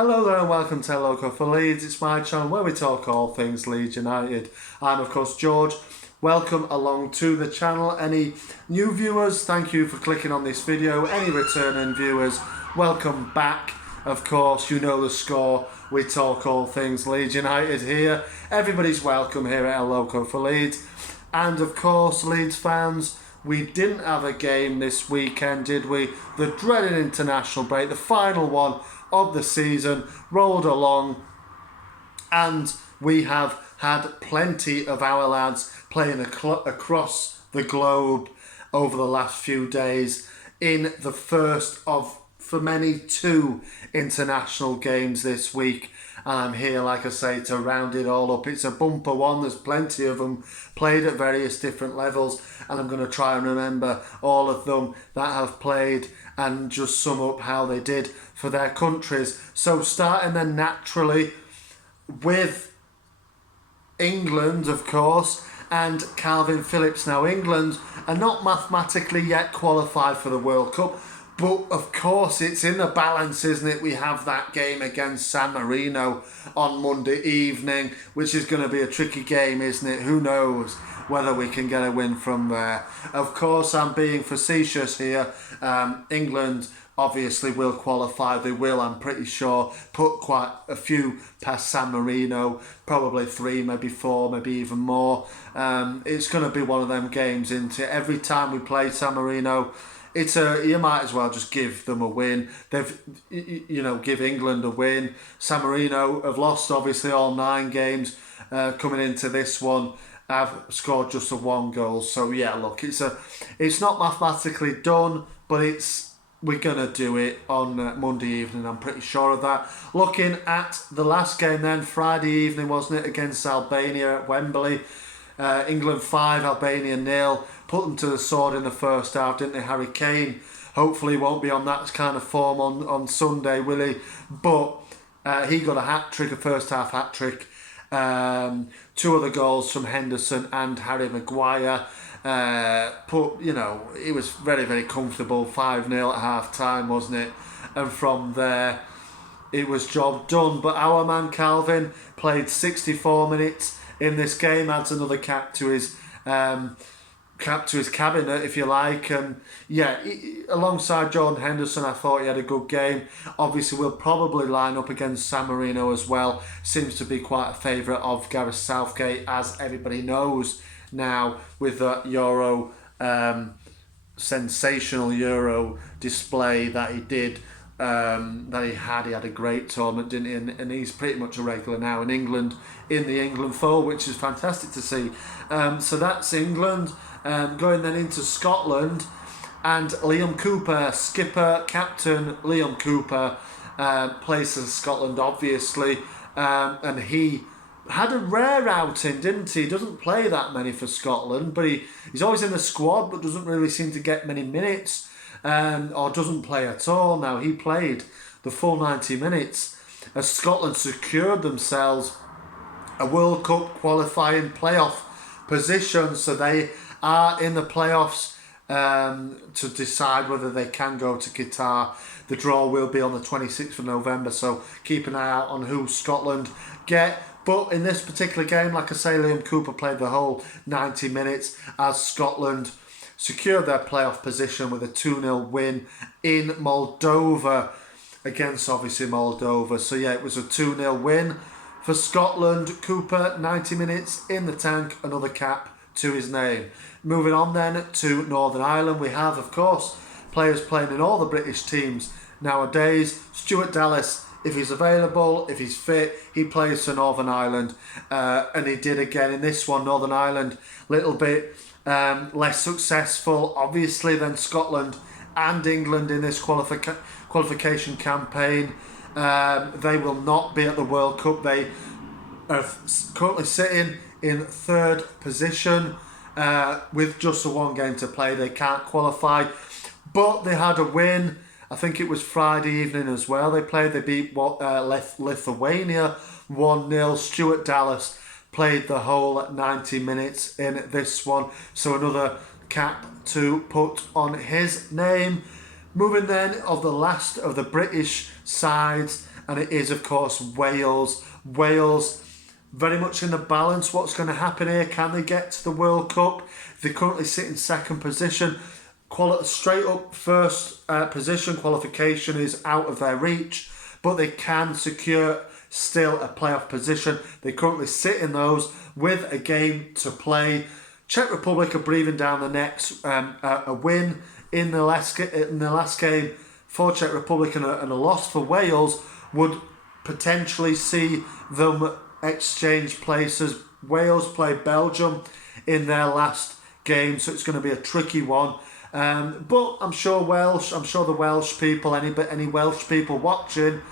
Hello there and welcome to Loco for Leeds. It's my channel where we talk all things Leeds United. I'm of course George. Welcome along to the channel. Any new viewers, thank you for clicking on this video. Any returning viewers, welcome back. Of course, you know the score. We talk all things Leeds United here. Everybody's welcome here at Loco for Leeds. And of course, Leeds fans, we didn't have a game this weekend, did we? The dreaded international break, the final one of the season, rolled along, and we have had plenty of our lads playing across the globe over the last few days in the first of, for many, 2 international games this week. And I'm here, like I say, to round it all up. It's a bumper one. There's plenty of them played at various different levels, and I'm going to try and remember all of them that have played and just sum up how they did for their countries. So starting then naturally with England, of course, and Calvin Phillips. Now, England are not mathematically yet qualified for the World Cup, but of course it's in the balance, isn't it? We have that game against San Marino on Monday evening, which is going to be a tricky game, isn't it? Who knows whether we can get a win from there. Of course, I'm being facetious here. England obviously will qualify. They will, I'm pretty sure, put quite a few past San Marino, probably 3, maybe 4, maybe even more. It's going to be one of them games, isn't it? Every time we play San Marino, you might as well just give them a win. Give England a win. San Marino have lost obviously all 9 games coming into this one. Have scored just a 1 goal. So yeah, look, it's not mathematically done, but we're gonna do it on Monday evening. I'm pretty sure of that. Looking at the last game then, Friday evening, wasn't it, against Albania at Wembley? England 5, Albania 0. Put them to the sword in the first half, didn't they? Harry Kane hopefully won't be on that kind of form on Sunday, will he? But he got a hat-trick, a first half hat-trick. 2 other goals from Henderson and Harry Maguire. It was very, very comfortable. 5-0 at half-time, wasn't it? And from there, it was job done. But our man Calvin played 64 minutes in this game, adds another cap to his cabinet, if you like. And yeah, alongside Jordan Henderson, I thought he had a good game. Obviously, we'll probably line up against San Marino as well. Seems to be quite a favourite of Gareth Southgate, as everybody knows now, with the Euro, sensational Euro display that he did. He had a great tournament, didn't he? And he's pretty much a regular now in England, in the England fold, which is fantastic to see. So that's England. Going then into Scotland, and Liam Cooper, skipper, captain Liam Cooper, plays for Scotland obviously, and he had a rare outing, didn't he? He doesn't play that many for Scotland, but he's always in the squad, but doesn't really seem to get many minutes. Or doesn't play at all. Now, he played the full 90 minutes as Scotland secured themselves a World Cup qualifying playoff position, so they are in the playoffs to decide whether they can go to Qatar. The draw will be on the 26th of November, so keep an eye out on who Scotland get. But in this particular game, like I say, Liam Cooper played the whole 90 minutes as Scotland secured their playoff position with a 2-0 win in Moldova against, obviously, Moldova. So, yeah, it was a 2-0 win for Scotland. Cooper, 90 minutes in the tank, another cap to his name. Moving on then to Northern Ireland, we have, of course, players playing in all the British teams nowadays. Stuart Dallas, if he's available, if he's fit, he plays for Northern Ireland. And he did again in this one. Northern Ireland, little bit less successful, obviously, than Scotland and England in this qualification campaign. They will not be at the World Cup. They are currently sitting in 3rd position with just a 1 game to play. They can't qualify, but they had a win. I think it was Friday evening as well. They beat Lithuania 1-0. Stuart Dallas played the whole 90 minutes in this one, so another cap to put on his name. Moving then of the last of the British sides, and it is, of course, Wales. Wales very much in the balance. What's going to happen here? Can they get to the World Cup? They currently sit in second position. Straight up first position qualification is out of their reach, but they can secure still a playoff position. They currently sit in those with a game to play. Czech Republic are breathing down the necks. A win in the last game for Czech Republic and a loss for Wales would potentially see them exchange places. Wales play Belgium in their last game, so it's going to be a tricky one. But I'm sure the Welsh people, any Welsh people watching,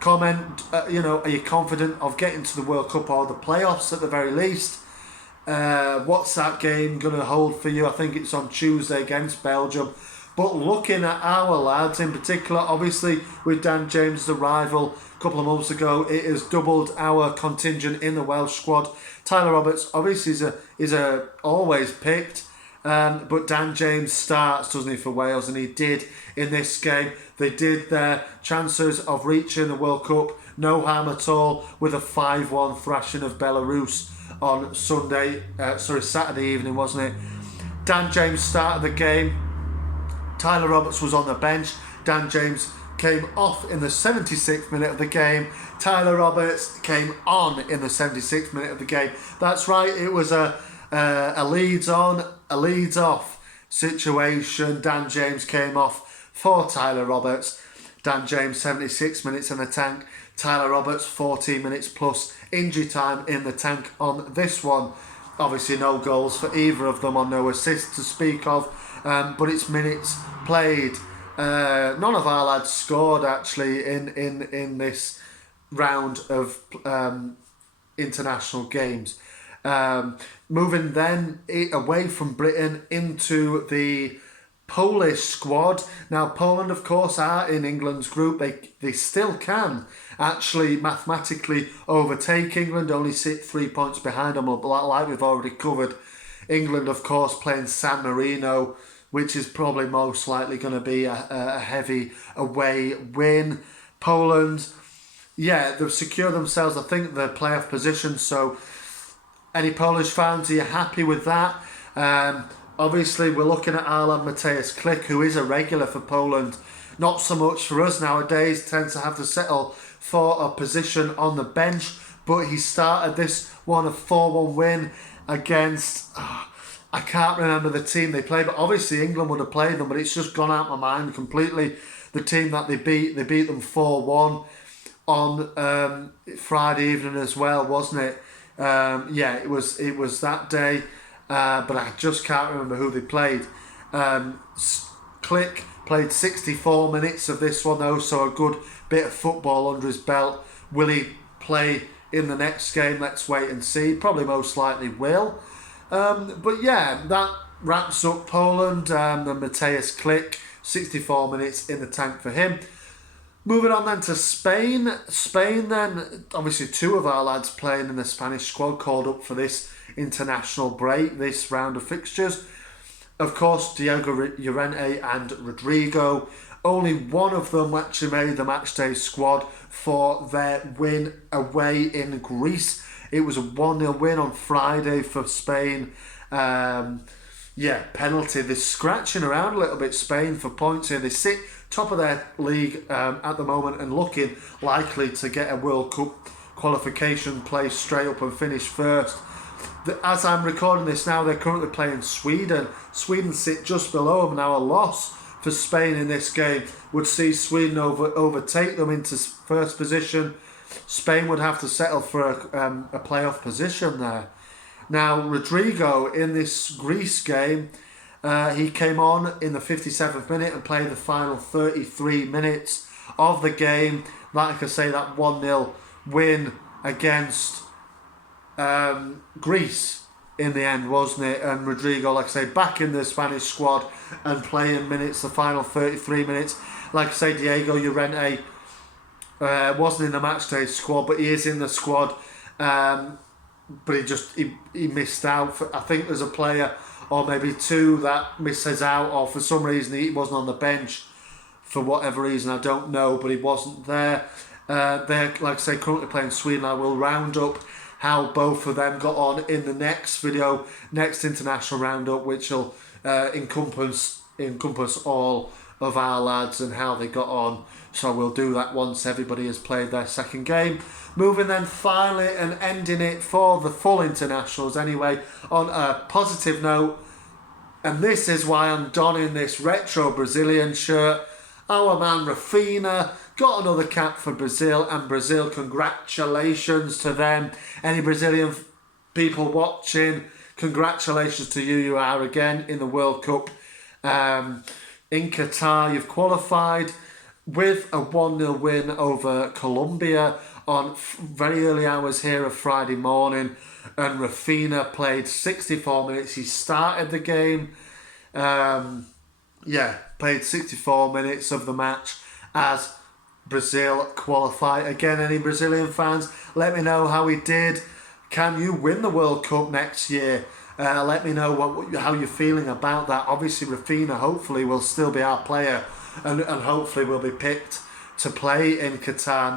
comment. Are you confident of getting to the World Cup or the playoffs at the very least? What's that game going to hold for you? I think it's on Tuesday against Belgium. But looking at our lads in particular, obviously with Dan James' arrival a couple of months ago, it has doubled our contingent in the Welsh squad. Tyler Roberts obviously is a always picked, but Dan James starts, doesn't he, for Wales, and he did in this game. They did their chances of reaching the World Cup no harm at all with a 5-1 thrashing of Belarus on Saturday evening, wasn't it? Dan James started the game. Tyler Roberts was on the bench. Dan James came off in the 76th minute of the game. Tyler Roberts came on in the 76th minute of the game. That's right, it was a leads on, a leads off situation. Dan James came off for Tyler Roberts. Dan James 76 minutes in the tank. Tyler Roberts 14 minutes plus injury time in the tank on this one. Obviously no goals for either of them, or no assists to speak of, but it's minutes played. None of our lads scored actually in this round of international games. Moving then away from Britain into the Polish squad. Now Poland, of course, are in England's group. They still can actually mathematically overtake England, only sit 3 points behind them, like we've already covered. England, of course, playing San Marino, which is probably most likely going to be a heavy away win. Poland, they've secured themselves, I think, their playoff position. So any Polish fans, are you happy with that? Obviously, we're looking at Arlan Mateusz Klich, who is a regular for Poland. Not so much for us nowadays, tends to have to settle for a position on the bench. But he started this one, a 4-1 win against... I can't remember the team they played, but obviously England would have played them, but it's just gone out of my mind completely. The team that they beat them 4-1 on Friday evening as well, wasn't it? It was that day, but I just can't remember who they played. Klich played 64 minutes of this one though, so a good bit of football under his belt. Will he play in the next game? Let's wait and see. Probably most likely will. But yeah, that wraps up Poland. The Mateusz Klich, 64 minutes in the tank for him. Moving on then to Spain. Spain then, obviously two of our lads playing in the Spanish squad called up for this international break, this round of fixtures. Of course, Diego Llorente and Rodrigo. Only one of them actually made the matchday squad for their win away in Greece. It was a 1-0 win on Friday for Spain. Penalty. They're scratching around a little bit, Spain, for points here. They sit top of their league at the moment and looking likely to get a World Cup qualification place straight up and finish first. As I'm recording this now, they're currently playing Sweden. Sweden sit just below them now. A loss for Spain in this game would see Sweden overtake them into first position. Spain would have to settle for a playoff position there. Now, Rodrigo, in this Greece game, he came on in the 57th minute and played the final 33 minutes of the game. Like I say, that 1-0 win against Greece in the end, wasn't it? And Rodrigo, like I say, back in the Spanish squad and playing minutes, the final 33 minutes. Like I say, Diego Llorente wasn't in the matchday squad, but he is in the squad. But he missed out. I think there's a player or maybe two that misses out, or for some reason he wasn't on the bench for whatever reason, I don't know, but he wasn't there. They're, like I say, currently playing Sweden. I will round up how both of them got on in the next video, next international roundup, which will encompass all of our lads and how they got on. So we'll do that once everybody has played their second game. Moving then finally and ending it for the full internationals anyway on a positive note. And this is why I'm donning this retro Brazilian shirt. Our man Raphinha got another cap for Brazil, and Brazil, congratulations to them. Any Brazilian people watching, congratulations to you. You are again in the World Cup in Qatar. You've qualified with a 1-0 win over Colombia on very early hours here of Friday morning, and Raphinha played 64 minutes. He started the game. Played 64 minutes of the match as Brazil qualify. Again, any Brazilian fans, let me know how he did. Can you win the World Cup next year? Let me know how you're feeling about that. Obviously, Raphinha hopefully will still be our player, and hopefully will be picked to play in Qatar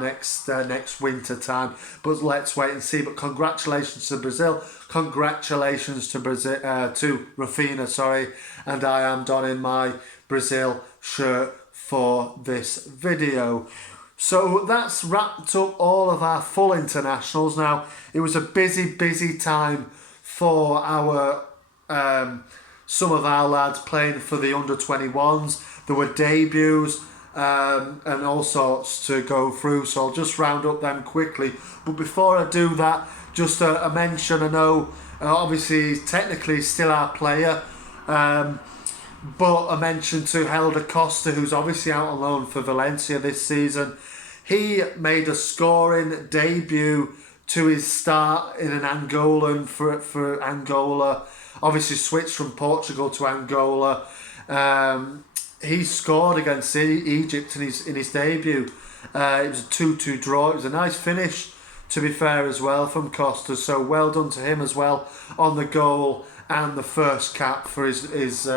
next winter time. But let's wait and see. But congratulations to Brazil. Congratulations to Raphinha, sorry. And I am donning my Brazil shirt for this video. So that's wrapped up all of our full internationals. Now, it was a busy time for our some of our lads playing for the under-21s. There were debuts and all sorts to go through, so I'll just round up them quickly. But before I do that, just a mention. I know obviously he's technically still our player, but a mention to Helder Costa, who's obviously out on loan for Valencia this season. He made a scoring debut to his start in an Angolan for Angola. Obviously switched from Portugal to Angola. He scored against Egypt in his debut. It was a 2-2 draw. It was a nice finish, to be fair, as well, from Costa. So well done to him as well on the goal and the first cap for his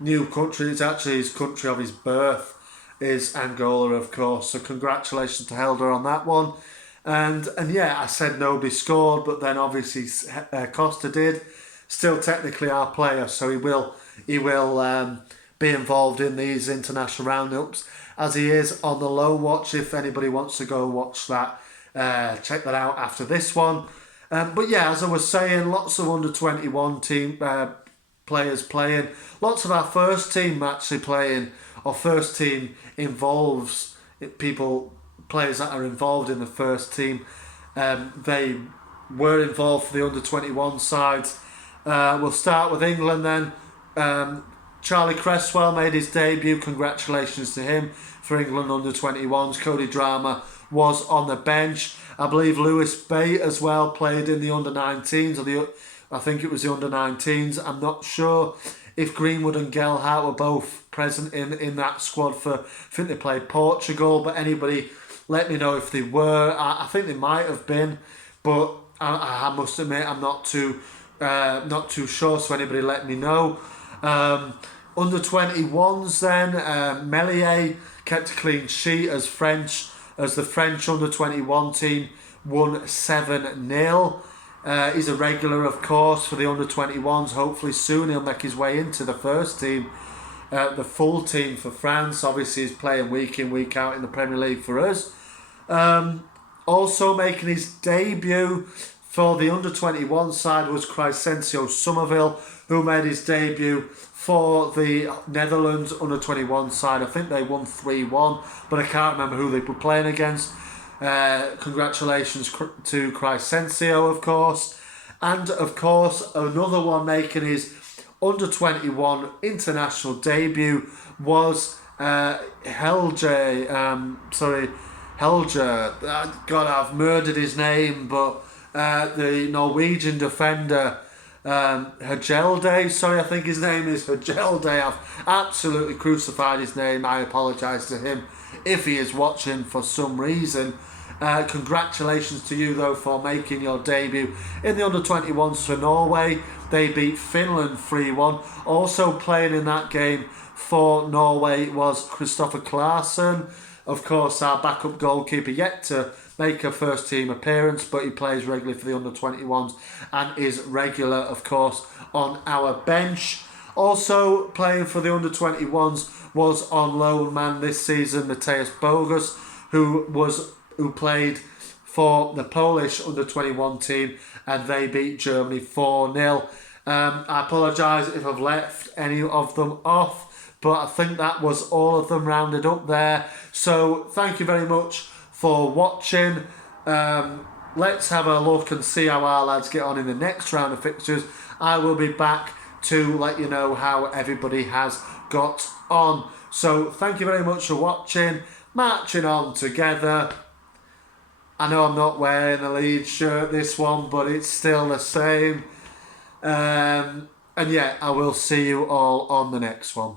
new country. It's actually his country of his birth is Angola, of course. So congratulations to Helder on that one. And yeah, I said nobody scored, but then obviously Costa did. Still technically our player, so he will be involved in these international roundups, as he is on the low watch. If anybody wants to go watch that, check that out after this one. But yeah, as I was saying, lots of under-21 team players playing. Lots of our first team actually playing. Our first team involves players that are involved in the first team. They were involved for the under-21 sides. We'll start with England then. Charlie Cresswell made his debut. Congratulations to him for England under-21s. Cody Drama was on the bench. I believe Lewis Bate as well played in the under-19s. I think it was the under-19s. I'm not sure if Greenwood and Gelhardt were both present in that squad I think they played Portugal. But anybody, let me know if they were. I think they might have been, but I must admit I'm not too sure. So anybody, let me know. Under-21s then, Meslier kept a clean sheet as the French under-21 team won 7-0. He's a regular, of course, for the under-21s. Hopefully soon he'll make his way into the first team, the full team for France. Obviously he's playing week in, week out in the Premier League for us. Also making his debut for the under-21 side was Criscencio Somerville, who made his debut for the Netherlands under-21 side. I think they won 3-1, but I can't remember who they were playing against. Congratulations to Criscencio, of course. And, of course, another one making his under-21 international debut was Helge. God, I've murdered his name, but the Norwegian defender, Hagelde, sorry, I think his name is Hagelde. I've absolutely crucified his name. I apologise to him if he is watching for some reason. Congratulations to you, though, for making your debut in the under-21s for Norway. They beat Finland 3-1. Also playing in that game for Norway was Christopher Claesson, of course, our backup goalkeeper, yet to make a first team appearance, but he plays regularly for the under-21s and is regular, of course, on our bench. Also playing for the under-21s was on loan man this season, Mateusz Bogus, who played for the Polish under-21 team, and they beat Germany 4-0. I apologise if I've left any of them off, but I think that was all of them rounded up there. So thank you very much for watching. Let's have a look and see how our lads get on in the next round of fixtures. I will be back to let you know how everybody has got on. So thank you very much for watching. Marching on together. I know I'm not wearing the Leeds shirt this one, but it's still the same. And yeah, I will see you all on the next one.